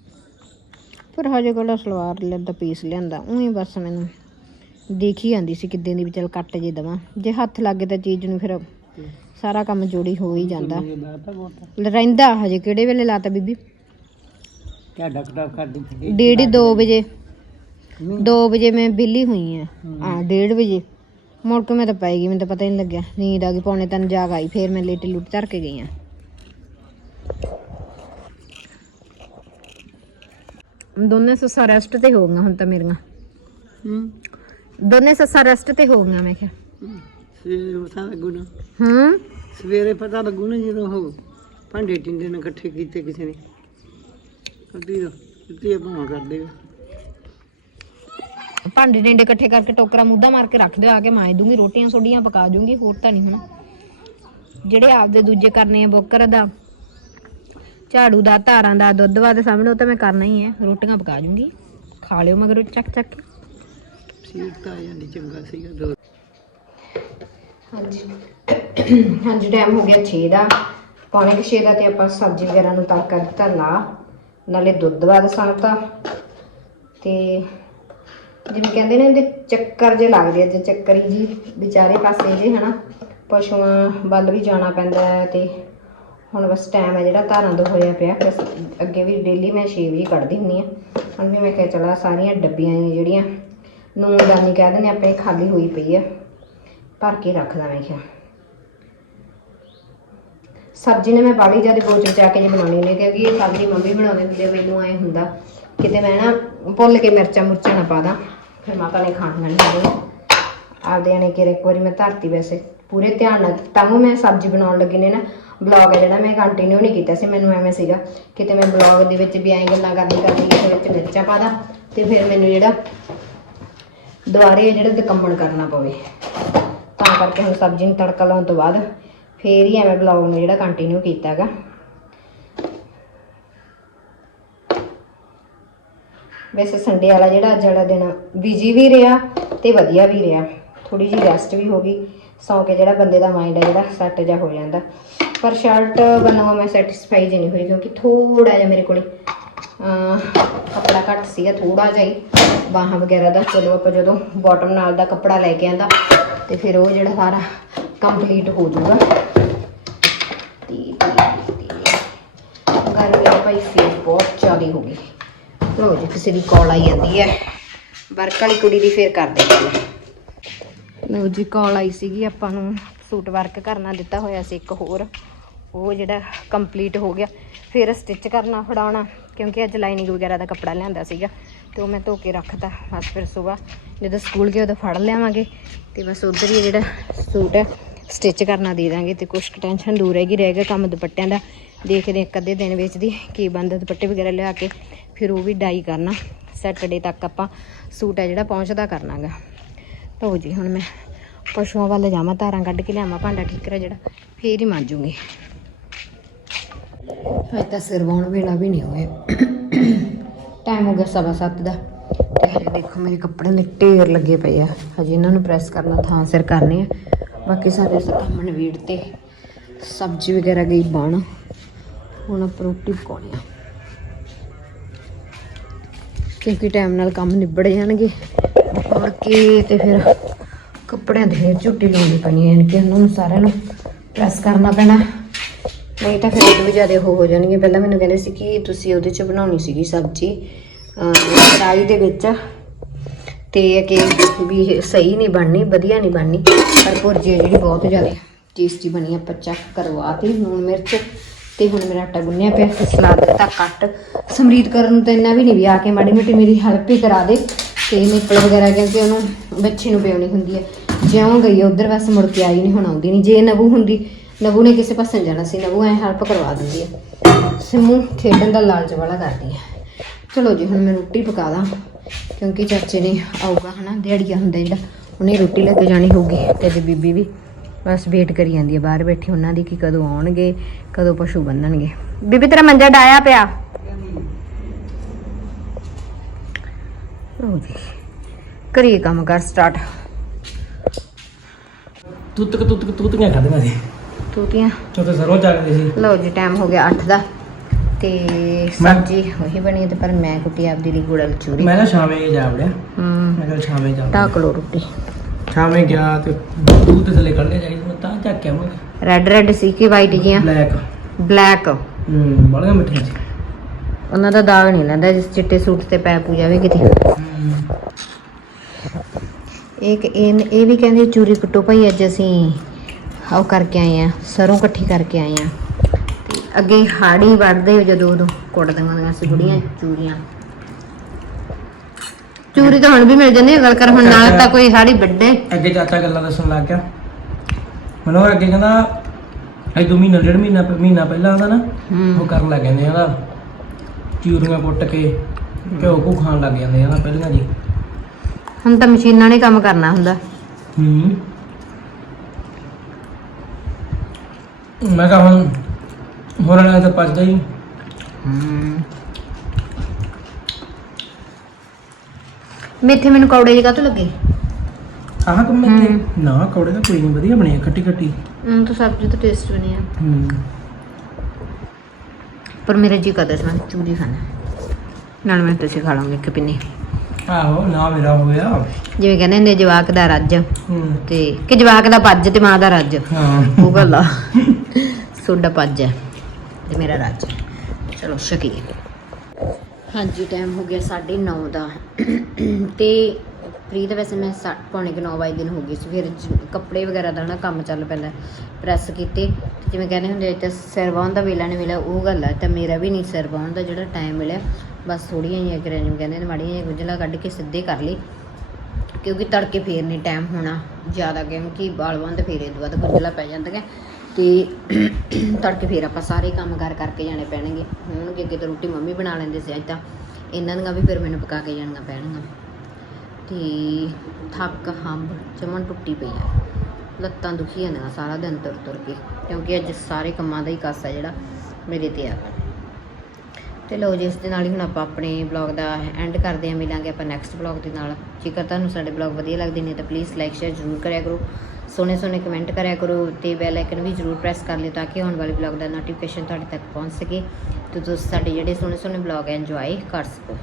ਫਿਰ ਹਜੇ ਕੋਲ ਸਲਵਾਰ ਲੈਂਦਾ ਪੀਸ ਲਿਆਂਦਾ ਉਹੀ ਬਸ ਮੈਨੂੰ ਦੇਖੀ ਜਾਂਦੀ ਸੀ ਕਿੱਦਾਂ ਦੀ ਵੀ ਚਲ ਕੱਟ ਜੇ ਦਵਾਂ। ਜੇ ਹੱਥ ਲੱਗੇ ਤਾਂ ਚੀਜ਼ ਨੂੰ ਫਿਰ ਸਾਰਾ ਕੰਮ ਜੋੜੀ ਹੋ ਹੀ ਜਾਂਦਾ। ਰਹਿੰਦਾ ਹਜੇ ਕਿਹੜੇ ਵੇਲੇ ਲਾਤਾ ਬੀਬੀ? ਕਿਆ ਡਕਟਰ ਕਰਦੀ ਫਿਰਦੀ? ਡੇਢ 2 ਵਜੇ। ਨਹੀਂ 2 ਵਜੇ ਮੈਂ ਬਿੱਲੀ ਹੋਈ ਆ। ਹਾਂ। 1:30 ਵਜੇ। ਮੁੜ ਕੇ ਮੈਂ ਤਾਂ ਪੈ ਗਈ ਮੈਨੂੰ ਤਾਂ ਪਤਾ ਹੀ ਨਹੀਂ ਲੱਗਿਆ। ਨੀਂਦ ਆ ਗਈ ਪੌਣੇ ਤਿੰਨ ਜਾਗ ਆਈ ਫੇਰ ਮੈਂ ਲੇਟੀ ਲੁੱਟ ਧਰ ਕੇ ਗਈ ਆ। ਦੋਨੇ ਸੱਸਾਂ ਰੈਸਟ ਤੇ ਹੋ ਗਈਆਂ ਹੁਣ ਤਾਂ ਮੇਰੀਆਂ। ਹੂੰ। ਦੋਨੇ ਸੱਸਾਂ ਰੈਸਟ ਤੇ ਹੋ ਗਈਆਂ ਮੈਂ ਕਿਹਾ। ਸਵੇਰੇ ਪਤਾ ਲੱਗੂ ਨਾ। ਹੂੰ। ਸਵੇਰੇ ਪਤਾ ਲੱਗੂ ਨਾ ਜਦੋਂ ਉਹ ਭਾਂਡੇ ਟਿੰਡੇ ਨੇ ਇਕੱਠੇ ਕੀਤੇ ਕਿਸੇ ਨੇ। ਕੱਢੀ ਦੋ ਕਿਤੇ ਭਾਂ ਕਰ ਦੇਗਾ ਭਾਂਡੇ ਡੰਡੇ ਇਕੱਠੇ ਕਰਕੇ ਟੋਕਰਾ ਮੁੱਦਾ ਮਾਰ ਕੇ ਰੱਖ ਦਿਓ ਆ ਕੇ ਮਾਜ ਦੂੰਗੀ ਰੋਟੀਆਂ ਸੋਡੀਆਂ ਪਕਾ ਦੂੰਗੀ ਹੋਰ ਤਾਂ ਨਹੀਂ ਹੋਣਾ। ਜਿਹੜੇ ਆਪਦੇ ਦੂਜੇ ਕਰਨੇ ਆ ਬੋਕਰ ਦਾ ਝਾੜੂ ਦਾ ਧਾਰਾਂ ਦਾ ਦੁੱਧ ਵਾ ਦੇ ਸਾਹਮਣੇ ਉਹ ਤਾਂ ਮੈਂ ਕਰਨਾ ਹੀ ਹੈ। ਰੋਟੀਆਂ ਪਕਾ ਦੂੰਗੀ ਖਾ ਲਿਓ ਮਗਰ ਚੱਕ ਚੱਕ ਸੀਟ ਤਾਂ ਆ ਜਾਂਦੀ ਚੰਗਾ ਸੀਗਾ। ਦੋ ਹਾਂਜੀ। ਹਾਂਜੀ ਟਾਈਮ ਹੋ ਗਿਆ 6 ਦਾ। ਪੌਣੇ 6 ਦਾ ਤੇ ਆਪਾਂ ਸਬਜ਼ੀ ਵਗੈਰਾ ਨੂੰ ਤੜਕਾ ਦਿੱਤਾ ਲਾ ਨਾਲੇ ਦੁੱਧ ਬਾਦ ਸਾਂਤਾ ਤੇ। ਜਿਵੇਂ ਕਹਿੰਦੇ ਨੇ ਇਹਦੇ ਚੱਕਰ ਜੇ ਲੱਗਦੇ ਆ ਤੇ ਚੱਕਰੀ ਜੀ ਵਿਚਾਰੇ ਪਾਸੇ ਜੇ ਹਨਾ। ਪਸ਼ੂਆਂ ਵੱਲ ਵੀ ਜਾਣਾ ਪੈਂਦਾ ਤੇ ਹੁਣ ਬਸ ਟਾਈਮ ਹੈ ਜਿਹੜਾ ਧਾਰਾਂ ਤੋਂ ਹੋਇਆ ਪਿਆ ਫਿਰ ਅੱਗੇ ਵੀ ਡੇਲੀ ਮੈਂ 6 ਵਜੇ ਕੱਢਦੀ ਹੁੰਨੀ ਆ ਹੁਣ ਵੀ ਮੈਂ ਕਿਹਾ ਚਲਾ ਸਾਰੀਆਂ ਡੱਬੀਆਂ ਜਿਹੜੀਆਂ ਨੂਨਦਾਨੀ ਕਹਿ ਦਿੰਦੇ ਆਪਣੇ ਖਾਲੀ ਹੋਈ ਪਈ ਆ, ਭਰ ਕੇ ਰੱਖਦਾ ਮੈਂ ਕਿਹਾ। ਸਬਜ਼ੀ ਨੇ ਮੈਂ ਬਾੜੀ ਜਿਆਦੇ ਬੋਚ ਬਚਾ ਕੇ ਜੇ ਬਣਾਉਣੀ ਹੁੰਦੀ ਕਿਉਂਕਿ ਇਹ ਸਬਜ਼ੀ ਮੰਮੀ ਬਣਾਉਂਦੇ ਹੁੰਦੇ ਮੈਨੂੰ ਐ ਹੁੰਦਾ, ਕਿਤੇ ਮੈਂ ਨਾ ਭੁੱਲ ਕੇ ਮਿਰਚਾਂ ਮੁਰਚਾਂ ਨਾ ਪਾ ਦਾਂ, ਫਿਰ ਮਾਤਾ ਨੇ ਖਾਣੀਆਂ ਨਹੀਂ ਹੁੰਦੀਆਂ ਆਪਦੇ ਆਣੇ ਕਿ ਇੱਕ ਵਾਰੀ ਮੈਂ ਧਰਤੀ ਵੈਸੇ ਪੂਰੇ ਧਿਆਨ ਨਾਲ ਤਾਂ ਮੈਂ ਸਬਜ਼ੀ ਬਣਾਉਣ ਲੱਗੀ ਨੇ ਨਾ ਬਲੌਗ ਹੈ ਜਿਹੜਾ ਮੈਂ ਕੰਟੀਨਿਊ ਨਹੀਂ ਕੀਤਾ ਸੀ, ਮੈਨੂੰ ਐਵੇਂ ਸੀਗਾ ਕਿਤੇ ਮੈਂ ਬਲੌਗ ਦੇ ਵਿੱਚ ਵੀ ਐਂ ਗੱਲਾਂ ਕਰਦੀ ਕਰਦੀ ਕਿਸੇ ਵਿੱਚ ਮਿਰਚਾਂ ਪਾ ਦਾਂ ਤੇ ਫਿਰ ਮੈਨੂੰ ਜਿਹੜਾ ਦੁਬਾਰੇ ਜਿਹੜਾ ਦਕੰਮਣ ਕਰਨਾ ਪਵੇ। ਤਾਂ ਕਰਕੇ ਹੁਣ ਸਬਜ਼ੀ ਨੂੰ ਤੜਕਾ ਲਾਉਣ ਤੋਂ ਬਾਅਦ ਫੇਰ ਹੀ ਐਵੇਂ ਬਲੌਗ ਨੂੰ ਜਿਹੜਾ ਕੰਟੀਨਿਊ ਕੀਤਾ ਹੈਗਾ। ਵੈਸੇ ਸੰਡੇ ਵਾਲਾ ਜਿਹੜਾ ਅੱਜ ਵਾਲਾ ਦਿਨ ਬਿਜ਼ੀ ਵੀ ਰਿਹਾ ਤੇ ਵਧੀਆ ਵੀ ਰਿਹਾ। ਥੋੜੀ ਜਿਹੀ ਰੈਸਟ ਵੀ ਹੋ ਗਈ। ਸੌਂ ਕੇ ਜਿਹੜਾ ਬੰਦੇ ਦਾ ਮਾਈਂਡ ਹੈ ਜਿਹੜਾ ਸੈੱਟ ਜਾ ਹੋ ਜਾਂਦਾ। ਪਰ ਸ਼ਰਟ ਬਣਾਉ ਮੈਂ ਸੈਟੀਸਫਾਈ ਜੀ ਨਹੀਂ ਹੋਈ ਕਿਉਂਕਿ ਥੋੜਾ ਜਿਹਾ ਮੇਰੇ ਕੋਲੇ ਕੱਪੜਾ ਘੱਟ ਸੀਗਾ ਥੋੜਾ ਜਿਹਾ ਹੀ। ਬਾਹਾਂ ਵਗੈਰਾ ਦਾ, ਚਲੋ ਆਪਾਂ ਜਦੋਂ ਬਾਟਮ ਨਾਲ ਦਾ ਕੱਪੜਾ ਲੈ ਕੇ ਆਂਦਾ, ਤੇ ਫਿਰ ਉਹ ਜਿਹੜਾ ਸਾਰਾ ਕੰਪਲੀਟ ਹੋ ਜਾਊਗਾ। ਗਰਮੀ ਭਾਈ ਫੇਰ ਬਹੁਤ ਜ਼ਿਆਦਾ ਹੋ ਗਈ। ਲੋ ਜੀ, ਕਿਸੇ ਦੀ ਕਾਲ ਆਈ ਜਾਂਦੀ ਹੈ। ਵਰਕ ਵਾਲੀ ਕੁੜੀ ਦੀ ਫੇਰ ਕਰਦੇ ਗੱਲ। ਲੋ ਜੀ ਕਾਲ ਆਈ ਸੀਗੀ, ਆਪਾਂ ਨੂੰ ਸੂਟ ਵਰਕ ਕਰਨਾ ਦਿੱਤਾ ਹੋਇਆ ਸੀ ਇੱਕ ਹੋਰ। ਉਹ ਜਿਹੜਾ ਕੰਪਲੀਟ ਹੋ ਗਿਆ। ਫਿਰ ਸਟਿਚ ਕਰਨਾ, ਫੜਾਉਣਾ, ਕਿਉਂਕਿ ਅੱਜ ਲਾਈਨਿੰਗ ਵਗੈਰਾ ਦਾ ਕੱਪੜਾ ਲਿਆਂਦਾ ਸੀਗਾ। ਤੇ ਉਹ ਮੈਂ ਧੋ ਕੇ ਰੱਖਤਾ। ਬਸ ਫਿਰ ਸਵੇਰ, ਜਦੋਂ ਸਕੂਲ ਗਏ ਉਦੋਂ ਫੜ ਲਿਆਵਾਂਗੇ। ਤੇ ਬਸ ਉਧਰ ਹੀ ਜਿਹੜਾ ਸੂਟ ਹੈ ਸਟਿਚ ਕਰਨਾ ਦੇ ਦਾਂਗੇ। ਤੇ ਕੁਛ ਟੈਨਸ਼ਨ ਦੂਰ ਹੈਗੀ, ਰਹਿ ਗਿਆ ਕੰਮ ਦੁਪੱਟਿਆਂ ਦਾ। ਦੇਖਦੇ ਇੱਕ ਅੱਧੇ ਦਿਨ ਵਿੱਚ ਦੀ ਕੀ ਬੰਦਾ ਦੁਪੱਟੇ ਵਗੈਰਾ ਲਿਆ ਕੇ। ਫਿਰ ਉਹ ਵੀ ਡਾਈ ਕਰਨਾ। ਸੈਟਰਡੇ ਤੱਕ ਆਪਾਂ ਸੂਟ ਹੈ ਜਿਹੜਾ ਪਹੁੰਚਦਾ ਕਰਨਾਗਾ। ਲਓ ਜੀ, ਹੁਣ ਮੈਂ ਪਸ਼ੂਆਂ ਵੱਲ ਜਾਵਾਂ ਤਾਰਾਂ ਕੱਢ ਕੇ ਲਿਆਵਾਂ, ਭਾਂਡਾ ਠੀਕਰਾ ਜਿਹੜਾ, ਫੇਰ ਹੀ ਮਾਂਜੂਗੀ ਹਜੇ ਤਾਂ ਸਿਰ ਸਿਰਵਾਉਣ ਵੇਲਾ ਵੀ ਨਹੀਂ ਹੋਇਆ। ਟਾਈਮ ਹੋ ਗਿਆ ਸਵਾ ਸੱਤ ਦਾ। ਤੇ ਹਜੇ ਦੇਖੋ, ਮੇਰੇ ਕੱਪੜੇ ਦੇ ਢੇਰ ਲੱਗੇ ਪਏ ਆ। ਹਜੇ ਇਹਨਾਂ ਨੂੰ ਪ੍ਰੈਸ ਕਰਨਾ, ਥਾਂ ਸਿਰ ਕਰਨੇ ਆ। ਬਾਕੀ ਸਾਰੇ ਕੰਮ ਨਵੀੜ ਤੇ ਸਬਜ਼ੀ ਵਗੈਰਾ ਗਈ ਬਣ ਹੁਣ ਆਪਾਂ ਰੋਟੀ ਪਕਾਉਣੀ ਆ। ਕਿਉਂਕਿ ਟਾਈਮ ਨਾਲ ਕੰਮ ਨਿਬੜ ਜਾਣਗੇ। ਮੁੜ ਕੇ ਤੇ ਫਿਰ ਕੱਪੜਿਆਂ ਦੀ ਫਿਰ ਝੁੱਟੀ ਲਾਉਣੀ ਪੈਣੀ ਹੈ ਕਿ ਉਹਨਾਂ ਨੂੰ ਸਾਰਿਆਂ ਨੂੰ ਪ੍ਰੈਸ ਕਰਨਾ ਪੈਣਾ। ਨਹੀਂ ਤਾਂ ਫਿਰ ਇਹ ਵੀ ਜ਼ਿਆਦਾ ਹੋ ਹੋ ਜਾਣਗੇ। ਪਹਿਲਾਂ ਮੈਨੂੰ ਕਹਿੰਦੇ ਸੀ ਕਿ ਤੁਸੀਂ ਉਹਦੇ ਚ ਬਣਾਉਣੀ ਸੀਗੀ ਸਬਜ਼ੀ ਕੜਾਈ ਦੇ ਵਿੱਚ। ਤੇ ਇਹ ਕਿ ਵੀ ਸਹੀ ਨਹੀਂ ਬਣਨੀ, ਵਧੀਆ ਨਹੀਂ ਬਣਨੀ, ਪਰ ਭੁਰਜੀ ਜਿਹੜੀ ਬਹੁਤ ਜ਼ਿਆਦਾ ਟੇਸਟੀ ਬਣੀ ਆਪਾਂ ਚੈੱਕ ਕਰਵਾਤੀ ਲੂਣ ਮਿਰਚ ਤੇ ਹੁਣ ਮੇਰਾ ਆਟਾ ਗੁੰਨਿਆ ਪਿਆ ਤੇ ਸਲਾਦ ਦਿੱਤਾ ਕੱਟ ਸਮਰੀਤ ਕਰਨ ਨੂੰ ਤਾਂ ਇੰਨਾ ਵੀ ਨਹੀਂ ਵੀ ਆ ਕੇ ਮਾੜੀ ਮੋਟੀ ਮੇਰੀ ਹੈਲਪ ਹੀ ਕਰਾ ਦੇ। ਤੇ ਨਿੱਪਲ ਵਗੈਰਾ ਕਿਉਂਕਿ ਉਹਨੂੰ ਬੱਚੇ ਨੂੰ ਪਿਉਣੀ ਹੁੰਦੀ ਹੈ। ਜਿਉਂ ਗਈ ਉਧਰ ਵਸ ਮੁੜ ਕੇ ਆਈ ਨਹੀਂ ਹੁਣ ਆਉਂਦੀ ਨਹੀਂ ਜੇ ਨਵੂ ਹੁੰਦੀ, ਨਵੂ ਨੇ ਕਿਸੇ ਪਾਸੇ ਜਾਣਾ ਸੀ ਨਬੂ ਐ ਹੈਲਪ ਕਰਵਾ ਦਿੰਦੀ ਹੈ। ਸਿਮੂ ਖੇਡਣ ਦਾ ਲਾਲਚ ਵਾਲਾ ਕਰਦੀ ਹੈ। ਚਲੋ ਜੀ, ਹੁਣ ਮੈਂ ਰੋਟੀ ਪਕਾ ਦਾਂ ਕਿਉਂਕਿ ਚਾਚੇ ਨੇ ਆਊਗਾ ਹਨਾ, ਦਿਹਾੜੀਆ ਹੁੰਦਾ ਜਿਹੜਾ, ਉਹਨੇ ਰੋਟੀ ਲੈ ਕੇ ਜਾਣੀ ਹੋਊਗੀ, ਤੇ ਦੀ ਬੀਬੀ ਵੀ ਬਸ ਵੇਟ ਕਰੀ ਜਾਂਦੀ ਹੈ, ਬਾਹਰ ਬੈਠੀ, ਉਹਨਾਂ ਦੀ ਕਿ ਕਦੋਂ ਆਉਣਗੇ, ਕਦੋਂ ਪਸ਼ੂ ਬੰਨਣਗੇ। ਬੀਬੀ, ਤੇਰਾ ਮੰਜਾ ਡਾਇਆ ਪਿਆ। ਲਓ ਜੀ। ਕਰੀਏ ਕੰਮ ਕਰ ਸਟਾਰਟ ਤੁੱਤਕ ਤੁੱਤਕ ਤੂਤੀਆਂ ਖਾਦੀਆਂ ਸੀ ਤੂਤੀਆਂ ਉੱਥੇ ਸਰੋਂ ਚੱਕਦੇ ਸੀ। ਲਓ ਜੀ ਟਾਈਮ ਹੋ ਗਿਆ 8 ਦਾ। ਤੇ ਮੈਂ- ਸਬਜ਼ੀ ਉਹੀ ਬਣੀ ਹੈ ਤੇ ਪਰ ਮੈਂ ਕੁੱਟੀ ਆਪਦੀ ਲਈ ਗੁੜਲ ਚੂਰੀ। ਮੈਂ ਨਾ ਸ਼ਾਮੇ ਜਾ ਵੜਿਆ ਹੂੰ। ਮੈਂ ਕਿਹਾ ਸ਼ਾਮੇ ਜਾ ਢੱਕ ਲਓ ਰੋਟੀ। ਸ਼ਾਮੇ ਗਿਆ ਤੇ ਦੂਧ ਥੱਲੇ ਕੱਢ ਲਿਆ ਜਾਈ ਮੈਂ ਤਾਂ ਚੱਕਿਆ ਮੈਂ ਰੈੱਡ ਰੈੱਡ ਸੀ ਕਿ ਵਾਈਟ ਜੀਆਂ? ਬਲੈਕ ਬਲੈਕ ਹੂੰ ਬੜੀਆਂ ਮਿੱਠੀਆਂ ਸੀ। ਉਹਨਾਂ ਦਾ ਦਾਗ ਨਹੀਂ ਲੈਂਦਾ ਜਿਸ ਚਿੱਟੇ ਸੂਟ ਤੇ ਪੈ ਪੂਜਾ ਵੀ ਕਿਤੇ। ਇੱਕ ਇਹ ਇਹ ਵੀ ਕਹਿੰਦੇ ਚੂਰੀ ਕੁੱਟੋ ਭਾਈ ਅੱਜ ਅਸੀਂ ਉਹ ਕਰਕੇ ਆਏ ਆ ਸਰੋਂ ਇਕੱਠੀ ਕਰਕੇ ਆਏ ਆ ਤੇ ਅੱਗੇ ਹਾੜੀ ਵੱਢਦੇ ਜਦੋਂ ਉਦੋਂ ਕੁੱਟਦੀਆਂ ਹੁੰਦੀਆਂ ਸੀ ਬੁੜੀਆਂ ਚੂਰੀਆਂ। ਚੂਰੀ ਤਾਂ ਹੁਣ ਵੀ ਮਿਲ ਜਾਂਦੀ ਹੈ ਗੱਲ ਕਰ ਹੁਣ ਨਾਲ ਤਾਂ ਕੋਈ ਹਾੜੀ ਵੱਡੇ ਅੱਗੇ ਚਾਚਾ ਗੱਲਾਂ ਦੱਸਣ ਲੱਗ ਗਿਆ। ਮੈਨੂੰ ਅੱਗੇ ਕਹਿੰਦਾ ਇਹ ਦੋ ਮਹੀਨਾ ਡੇਢ ਮਹੀਨਾ ਮਹੀਨਾ ਪਹਿਲਾਂ ਆਉਂਦਾ ਨਾ ਉਹ ਕਰਨ ਲੱਗ ਜਾਂਦੇ ਆ ਚੂਰੀਆਂ ਕੁੱਟ ਕੇ। ਘਿਓ ਕੋ ਖਾਣ ਲੱਗ ਜਾਂਦੇ ਆ ਨਾ ਪਹਿਲਾਂ ਜੀ। ਹੁਣ ਤਾਂ ਮਸ਼ੀਨਾਂ ਨੇ ਕੰਮ ਕਰਨਾ ਹੁੰਦਾ। ਹੂੰ। ਮੈਂ ਕਹਾਂ ਹੁਣ ਹੋਰ ਨਾਲ ਤਾਂ ਪਚਦਾ ਹੀ ਮੇਥੇ ਮੈਨੂੰ ਕੌੜੇ ਜਿਹਾ ਤੋਂ ਲੱਗੇ? ਆਹ ਕੰਮ ਮੈਂ ਨਾ ਕੌੜੇ ਤਾਂ ਕੋਈ ਨਹੀਂ ਵਧੀਆ ਬਣੇ ਖੱਟੀ ਖੱਟੀ। ਹੁਣ ਤਾਂ ਸਬਜ਼ੀ ਤਾਂ ਟੇਸਟ ਬਣੀ ਆ। ਹੂੰ। ਪਰ ਮੇਰਾ ਜੀ ਕਰਦਾ ਸੀ ਮੈਂ ਚੂਰੀ ਖਾਣਾ ਨਾਲ ਮੈਂ ਤੁਸੀਂ ਖਾ ਲਾਂਗੇ ਇੱਕ ਪਿੰਨੀ। ਆਹੋ ਨਾ ਮੇਰਾ ਹੋ ਗਿਆ। ਜਿਵੇਂ ਕਹਿੰਦੇ ਹੁੰਦੇ ਜਵਾਕ ਦਾ ਰੱਜ। ਹੂੰ। ਤੇ ਕਿ ਜਵਾਕ ਦਾ ਪੱਜ ਤੇ ਮਾਂ ਦਾ ਰੱਜ। ਹਾਂ। ਉਹ ਗੱਲ ਆ। ਸੋਡਾ ਪੱਜ ਹੈ ਤੇ ਮੇਰਾ ਰੱਜ। ਚਲੋ ਸ਼ਕੀਏ ਹਾਂਜੀ ਟਾਈਮ ਹੋ ਗਿਆ 9:30 ਦਾ। ਤੇ ਪ੍ਰੀਤ ਵੈਸੇ ਮੈਂ ਸਾ- ਪੌਣੇ ਕੁ 9 ਵਜੇ ਦਿਨ ਹੋ ਗਈ ਸੀ। ਫਿਰ ਜ- ਕੱਪੜੇ ਵਗੈਰਾ ਦਾ ਨਾ ਕੰਮ ਚੱਲ ਪੈਂਦਾ। ਪ੍ਰੈਸ ਕੀਤੇ। ਤੇ ਜਿਵੇਂ ਕਹਿੰਦੇ ਹੁੰਦੇ ਆ ਤੇ ਸਿਰ ਵਾਹੁਣ ਦਾ ਵੇਲਾ ਨਹੀਂ ਮਿਲਿਆ ਉਹ ਗੱਲ ਆ। ਤਾਂ ਮੇਰਾ ਵੀ ਨਹੀਂ ਸਿਰ ਵਾਹੁਣ ਦਾ ਜਿਹੜਾ ਟਾਈਮ ਮਿਲਿਆ। ਬਸ ਥੋੜੀਆਂ ਜਿਹੀਆਂ ਕਰਾਂ ਕਹਿੰਦੇ ਨੇ, ਮਾੜੀਆਂ ਜਿਹੀਆਂ ਗੁੰਝਲਾਂ ਕੱਢ ਕੇ ਸਿੱਧੇ ਕਰ ਲਈ। ਕਿਉਂਕਿ ਤੜਕੇ ਫੇਰ ਨਹੀਂ ਟਾਈਮ ਹੋਣਾ ਜ਼ਿਆਦਾ, ਕਿਉਂਕਿ ਬਾਲ ਬੰਦ ਫੇਰੇ ਤੋਂ ਬਾਅਦ ਗੁੰਝਲਾਂ ਪੈ ਜਾਂਦੀਆਂ। ਤੇ ਤੜਕੇ ਫੇਰ ਆਪਾਂ ਸਾਰੇ ਕੰਮ ਕਾਰ ਕਰਕੇ ਜਾਣੇ ਪੈਣਗੇ। ਹੋਣਗੇ ਅੱਗੇ ਤਾਂ ਰੋਟੀ ਮੰਮੀ ਬਣਾ ਲੈਂਦੇ ਸੀ ਅੱਜ ਤਾਂ, ਇਹਨਾਂ ਦੀਆਂ ਵੀ ਫਿਰ ਮੈਨੂੰ ਪਕਾ ਕੇ ਜਾਣੀਆਂ ਪੈਣਗੀਆਂ। ਤੇ ਥੱਕ, ਹੰਬ ਚਮਨ ਟੁੱਟੀ ਪਈ ਆ। ਲੱਤਾਂ ਦੁਖੀ ਜਾਂਦੀਆਂ ਸਾਰਾ ਦਿਨ ਤੁਰ ਤੁਰ ਕੇ, ਕਿਉਂਕਿ ਅੱਜ ਸਾਰੇ ਕੰਮਾਂ ਦਾ ਹੀ ਕਾਸਾ ਜਿਹੜਾ ਮੇਰੇ ਤੇ ਆ। ਤੇ ਲਓ ਜੀ, ਇਸ ਦੇ ਨਾਲ ਹੀ ਹੁਣ ਆਪਾਂ ਆਪਣੇ ਬਲੌਗ ਦਾ ਐਂਡ ਕਰਦੇ ਹਾਂ, ਮਿਲਾਂਗੇ ਆਪਾਂ ਨੈਕਸਟ ਬਲੌਗ ਦੇ ਨਾਲ। ਜੇਕਰ ਤੁਹਾਨੂੰ ਸਾਡੇ ਬਲੌਗ ਵਧੀਆ ਲੱਗਦੇ ਨੇ, ਤਾਂ ਪਲੀਜ਼ ਲਾਈਕ ਸ਼ੇਅਰ ਜ਼ਰੂਰ ਕਰਿਆ ਕਰੋ। ਸੋਹਣੇ ਸੋਹਣੇ ਕਮੈਂਟ ਕਰਿਆ ਕਰੋ ਤੇ ਬੈਲ ਆਈਕਨ ਵੀ ਜ਼ਰੂਰ ਪ੍ਰੈਸ ਕਰ ਲਿਓ ਤਾਂ ਕਿ ਆਉਣ ਵਾਲੇ ਬਲੌਗ ਦਾ ਨੋਟੀਫਿਕੇਸ਼ਨ ਤੁਹਾਡੇ ਤੱਕ ਪਹੁੰਚ ਸਕੇ ਤੇ ਤੁਸੀਂ ਸਾਡੇ ਜਿਹੜੇ ਸੋਹਣੇ ਸੋਹਣੇ ਬਲੌਗ ਹੈ ਇੰਜੋਏ ਕਰ ਸਕੋ।